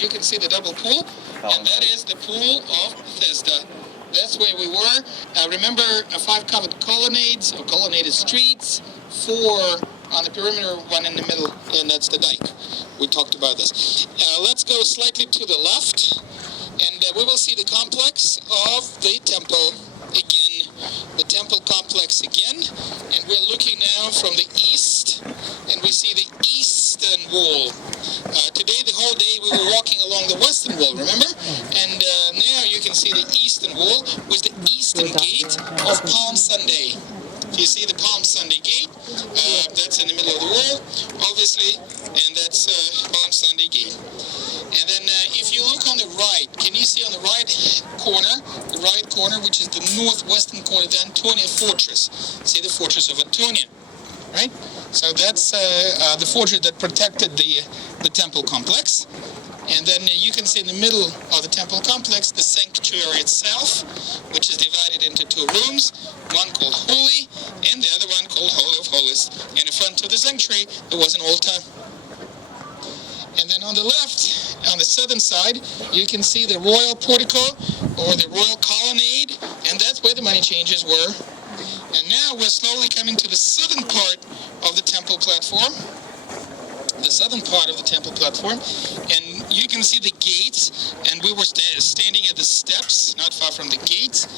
you can see the double pool, and that is the pool of Bethesda. That's where we were. Remember 5 covered colonnades or colonnaded streets, 4 on the perimeter, 1 in the middle, and that's the dike. We talked about this. Let's go slightly to the left, and we will see the complex of the temple again. The temple complex again, and we're looking now from the east, and we see the eastern wall. Today, the whole day, we were walking along the western wall, remember? And now you can see the eastern wall with the eastern gate of Palm Sunday. You see the Palm Sunday gate, that's in the middle of the wall, obviously, and that's Palm Sunday gate. And then if you look on the right, can you see on the right corner, which is the northwestern corner, the Antonia Fortress. See the Fortress of Antonia, right? So that's the fortress that protected the temple complex. And then you can see in the middle of the temple complex the sanctuary itself, which is divided into 2 rooms, one called Holy, and the other one called Holy of Holies. In the front of the sanctuary, there was an altar. And then on the left, on the southern side, you can see the royal portico, or the royal colonnade, and that's where the money changers were. And now we're slowly coming to the southern part of the temple platform. And you can see the gates, and we were standing at the steps, not far from the gates,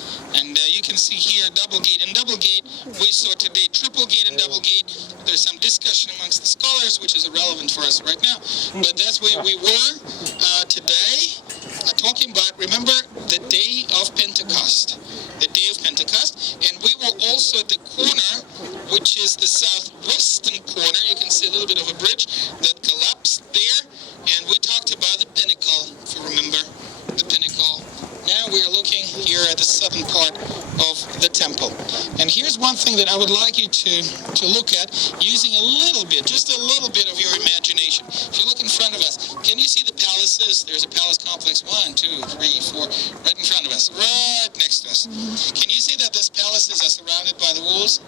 and you can see here double gate and double gate. We saw today triple gate and double gate. There's some discussion amongst the scholars, which is irrelevant for us right now, but that's where we were today, talking about, remember, the day of Pentecost. The day of Pentecost, and we were also at the corner, which is the southwestern corner. You can see a little bit of a bridge that collapsed there, and we talked about the pinnacle, if you remember, the pinnacle. Now we are looking here at the southern part of the temple. And here's one thing that I would like you to look at, using a little bit, just a little bit of your imagination. If you look in front of us, can you see the palaces? There's a palace complex, 1, 2, 3, 4, right in front of us, right next to us. Can you see that these palaces are surrounded by the walls?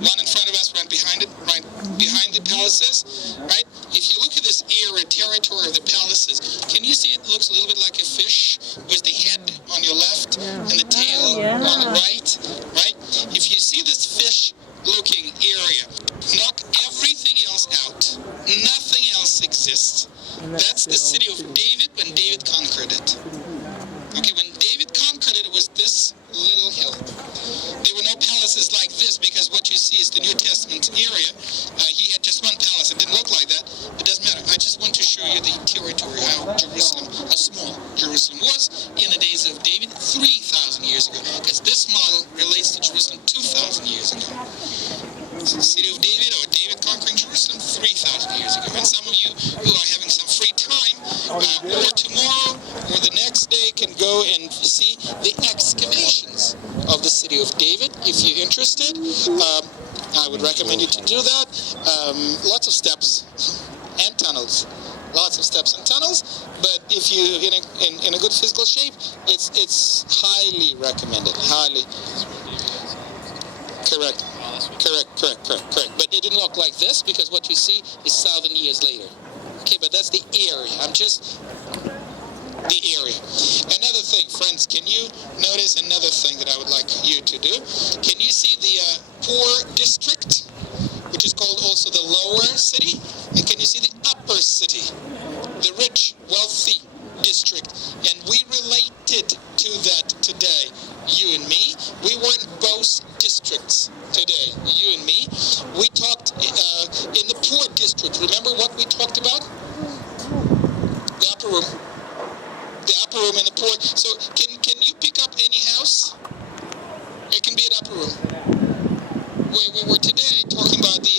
One in front of us, right behind it, right behind the palaces, right? If you look at this area, territory of the palaces, can you see it looks a little bit like a fish with the head on your left and the tail on the right, right? If you see this fish-looking area, knock everything else out. Nothing else exists. That's the city of David when David conquered it. Okay, when David conquered it, it was this little hill. There were no palaces like this, because what you see is the New Testament area. He had just one palace. It didn't look like that. It doesn't matter. I just want to show you the territory, how small Jerusalem was in the days of David 3,000 years ago, because this model relates to Jerusalem 2,000 years ago. So the city of David, or David conquering Jerusalem 3,000 years ago. And some of you who are having some free time, or tomorrow, or the next day, can go and see the excavations of the city of David. If you're interested, I would recommend you to do that. Lots of steps and tunnels. Lots of steps and tunnels, but if you're in a good physical shape, it's highly recommended. Highly. Correct. But it didn't look like this, because what you see is 1,000 years later. Okay, but that's the area. The area. Another thing, friends, can you notice another thing that I would like you to do? Can you see the poor district, which is called also the lower city? And can you see the upper city, the rich, wealthy district? And we related to that today, you and me. We were in both districts today, you and me. We talked in the poor district. Remember what we talked about? The upper room. The upper room and the poor. So can you pick up any house? It can be an upper room. We were today talking about the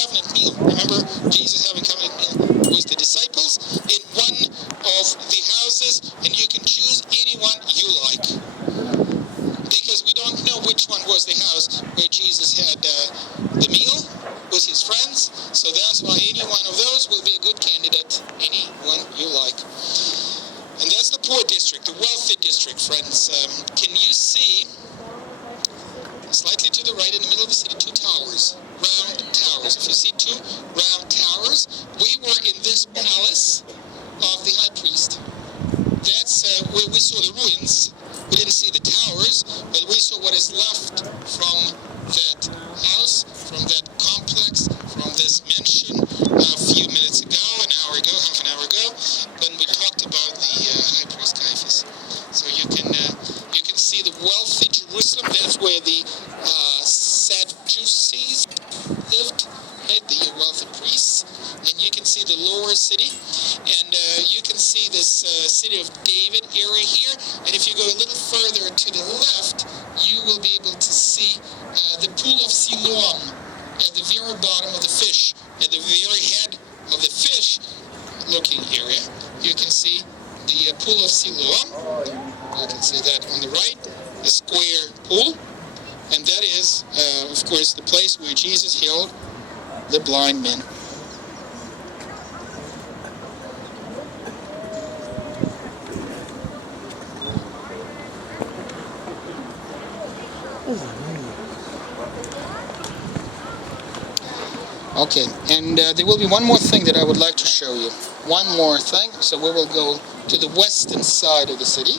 covenant meal. Remember Jesus having covenant meal with the disciples in one of the houses, and you can choose any one you like, because we don't know which one was the house where Jesus had the meal with his friends. So that's why any one of those will be a good candidate, any one you like. And that's the poor district, the wealthy district, friends. Can you see, slightly to the right in the middle of the city, 2 towers, round towers. If you see 2 round towers, we were in this palace of the high priest. saw the ruins. We didn't see the towers, but we saw what is left from that house, from that complex, from this mansion a few minutes ago, an hour ago, half an hour ago, when we talked about the high priest Caiaphas. So you can see the wealthy Jerusalem. That's where the Sadducees lived, right? The wealthy priests. And you can see the lower city, and you can see this city of David area here. And if you go a little further to the left, you will be able to see the pool of Siloam at the very bottom of the fish, at the very head of the fish looking area. You can see the pool of Siloam. You can see that on the right, the square pool. And that is, of course, the place where Jesus healed the blind men. Okay, and there will be one more thing that I would like to show you. One more thing. So we will go to the western side of the city.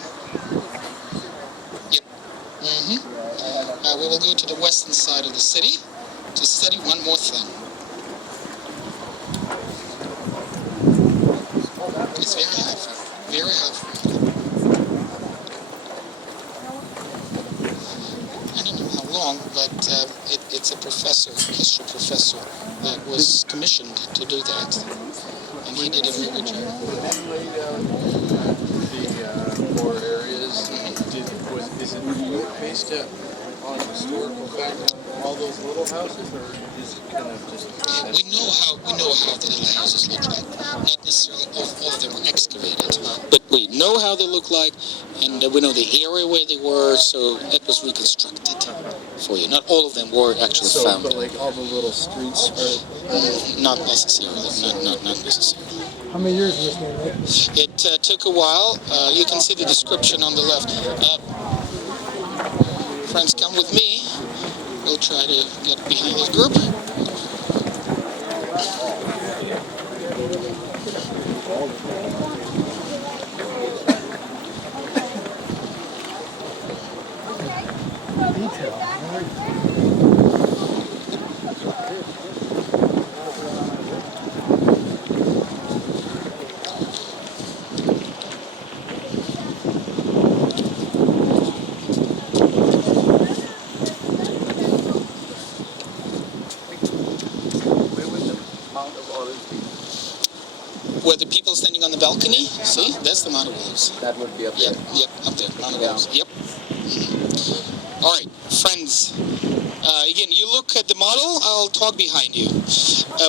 Yep. We will go to the western side of the city to study one more thing. It's very helpful. Very helpful. I don't know how long, but it's a professor, history professor, that was commissioned to do that. And he did a very good job. The four areas, is it based on historical fact on all those little houses, or is it kind of just... We know how the little houses look like. Not necessarily all of them were excavated, but we know how they look like, and we know the area where they were, so it was reconstructed for you. Not all of them were actually found. But like all the little streets are... Not necessarily. Not necessarily. How many years was this one? It took a while. You can see the description on the left. Friends, come with me. We'll try to get behind this group. Where the people standing on the balcony, see, that's the Mount of Olives. That would be up there. Yep, up there, Mount of Olives. Yep. All right, friends. Again, you look at the model, I'll talk behind you.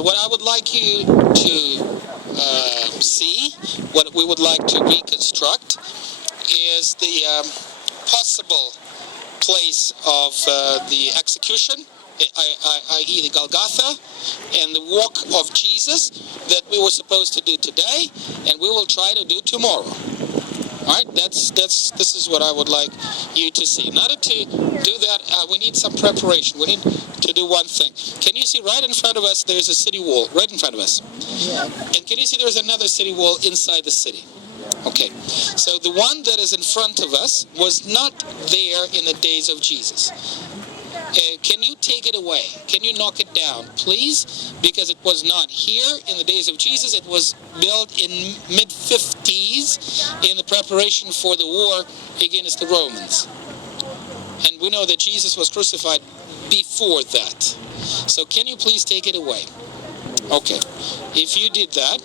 What I would like you to see, what we would like to reconstruct, is the possible place of the execution, i.e. the Golgotha, and the walk of Jesus that we were supposed to do today, and we will try to do tomorrow. All right, this is what I would like you to see. In order to do that, we need some preparation. We need to do one thing. Can you see right in front of us, there's a city wall, right in front of us? Yeah. And can you see there's another city wall inside the city? Okay, so the one that is in front of us was not there in the days of Jesus. Can you take it away? Can you knock it down, please? Because it was not here in the days of Jesus. It was built in mid-50s in the preparation for the war against the Romans. And we know that Jesus was crucified before that. So can you please take it away? Okay. If you did that,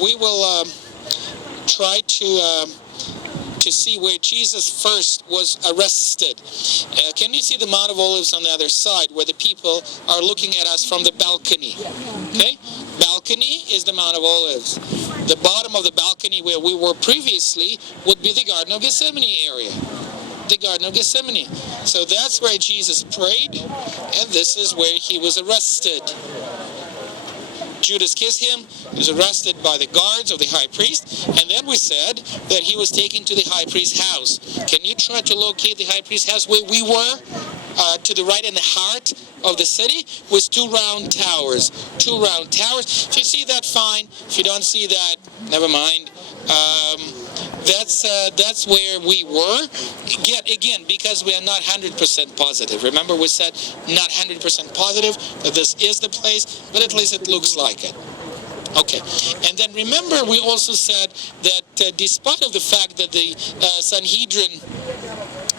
we will try to see where Jesus first was arrested. Can you see the Mount of Olives on the other side, where the people are looking at us from the balcony? Okay? Balcony is the Mount of Olives. The bottom of the balcony where we were previously would be the Garden of Gethsemane area. The Garden of Gethsemane. So that's where Jesus prayed, and this is where he was arrested. Judas kissed him. He was arrested by the guards of the high priest, and then we said that he was taken to the high priest's house. Can you try to locate the high priest's house where we were? To the right in the heart of the city was two round towers. Two round towers. If you see that, fine. If you don't see that, never mind. that's where we were. Again, because we are not 100% positive. Remember, we said not 100% positive that this is the place, but at least it looks like it. Okay, and then remember, we also said that despite of the fact that the Sanhedrin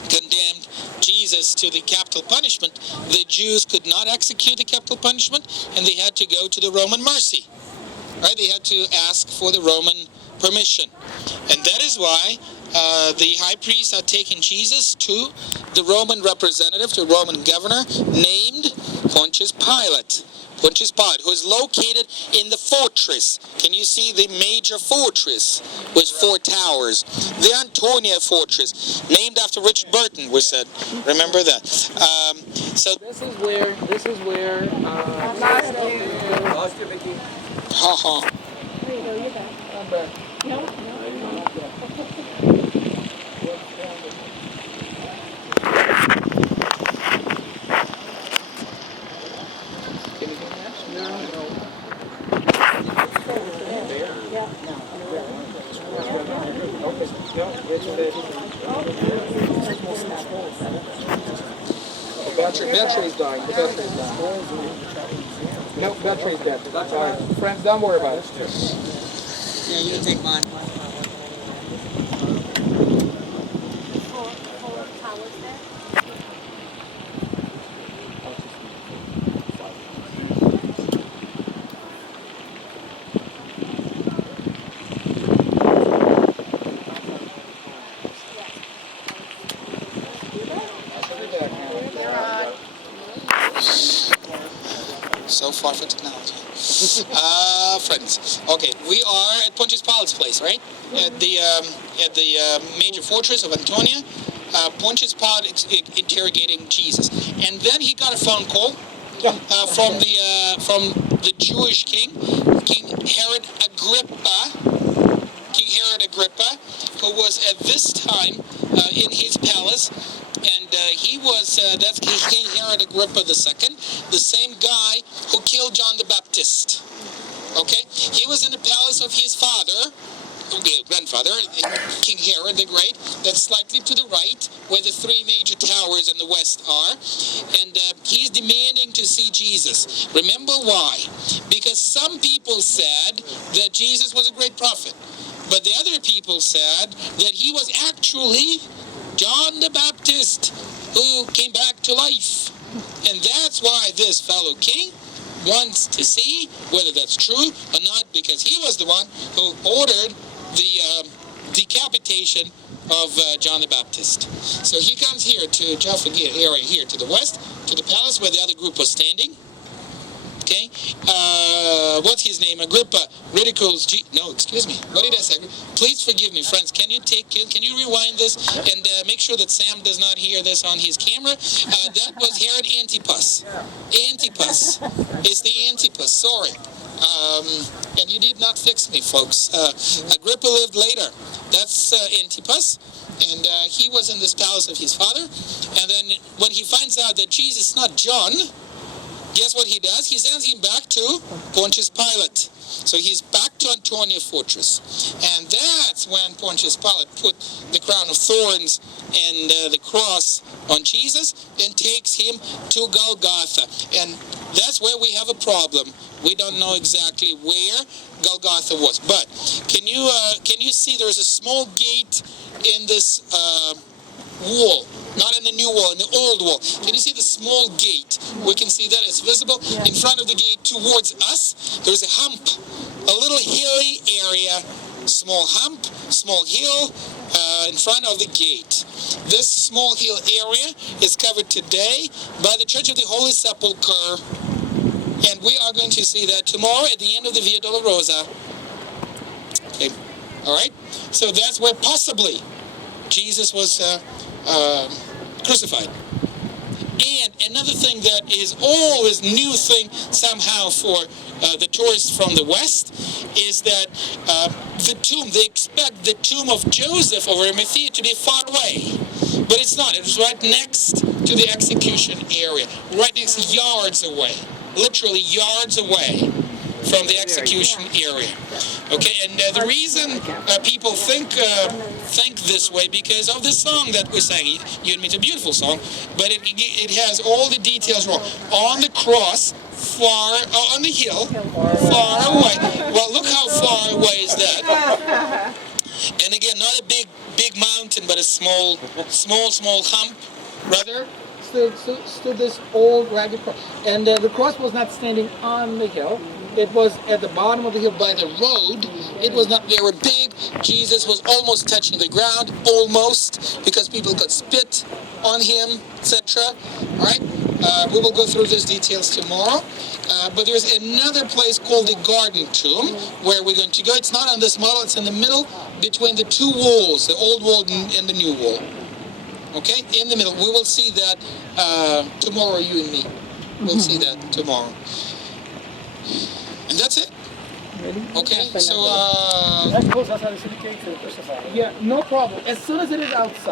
condemned Jesus to the capital punishment, the Jews could not execute the capital punishment, and they had to go to the Roman mercy. Right? They had to ask for the Roman permission, and that is why the high priests are taking Jesus to the Roman representative, to the Roman governor named Pontius Pilate. Pontius Pilate, who is located in the fortress. Can you see the major fortress with 4 towers? The Antonia Fortress, named after Richard Burton, we said. Remember that. So This is where. Lost you, Mickey. haha. There you go, you're back. I'm back. No? Can you do that? No. The battery's dying. The battery's dying. No, battery's dead. Sorry. Friends, don't worry about it. Yeah, you can take mine. So far for technology. Friends. Okay, we are at Pontius Pilate's place, right? At the major fortress of Antonia. Pontius Pilate interrogating Jesus, and then he got a phone call from the Jewish king, King Herod Agrippa. King Herod Agrippa, who was at this time in his palace, and he was that's King Herod Agrippa II, the same guy who killed John the Baptist. Okay, he was in the palace of his father, grandfather, King Herod the Great. That's slightly to the right, where the 3 major towers in the west are, and he's demanding to see Jesus. Remember why? Because some people said that Jesus was a great prophet, but the other people said that he was actually John the Baptist who came back to life. And that's why this fellow king wants to see whether that's true or not, because he was the one who ordered the decapitation of John the Baptist. So he comes here to Jaffa area here to the west, to the palace where the other group was standing. Okay, what's his name? Agrippa ridicules. No, excuse me. What did I say? Please forgive me, friends. Can you rewind this and make sure that Sam does not hear this on his camera? That was Herod Antipas. Antipas. It's the Antipas. Sorry. And you did not fix me, folks. Agrippa lived later. That's Antipas. And he was in this palace of his father. And then when he finds out that Jesus is not John, guess what he does? He sends him back to Pontius Pilate. So he's back to Antonia Fortress. And that's when Pontius Pilate put the crown of thorns and the cross on Jesus and takes him to Golgotha. And that's where we have a problem. We don't know exactly where Golgotha was. But can you see there's a small gate in this wall? Not in the new wall, in the old wall. Can you see the small gate? We can see that it's visible. Yeah. In front of the gate towards us, there's a hump, a little hilly area, small hump, small hill in front of the gate. This small hill area is covered today by the Church of the Holy Sepulchre, and we are going to see that tomorrow at the end of the Via Dolorosa. Okay, all right? So that's where possibly Jesus was crucified. And another thing that is always new thing somehow for the tourists from the West is that the tomb, they expect the tomb of Joseph of Arimathea to be far away. But it's not. It's right next to the execution area. Right next, yards away. Literally yards away from the execution area. Okay, and the reason people think this way because of the song that we sang. You and Me, it's a beautiful song, but it has all the details wrong. On the cross, far on the hill, far away. Well, look how far away is that? And again, not a big mountain, but a small hump, brother. Stood this old ragged cross. And the cross was not standing on the hill. It was at the bottom of the hill by the road. It was not very big. Jesus was almost touching the ground, almost, because people could spit on him, etc. All right, we will go through these details tomorrow. But there's another place called the Garden Tomb where we're going to go. It's not on this model. It's in the middle between the two walls, the old wall and the new wall. Okay, in the middle. We will see that tomorrow, you and me. We'll see that tomorrow. And that's it. Okay, so Yeah, no problem. As soon as it is outside.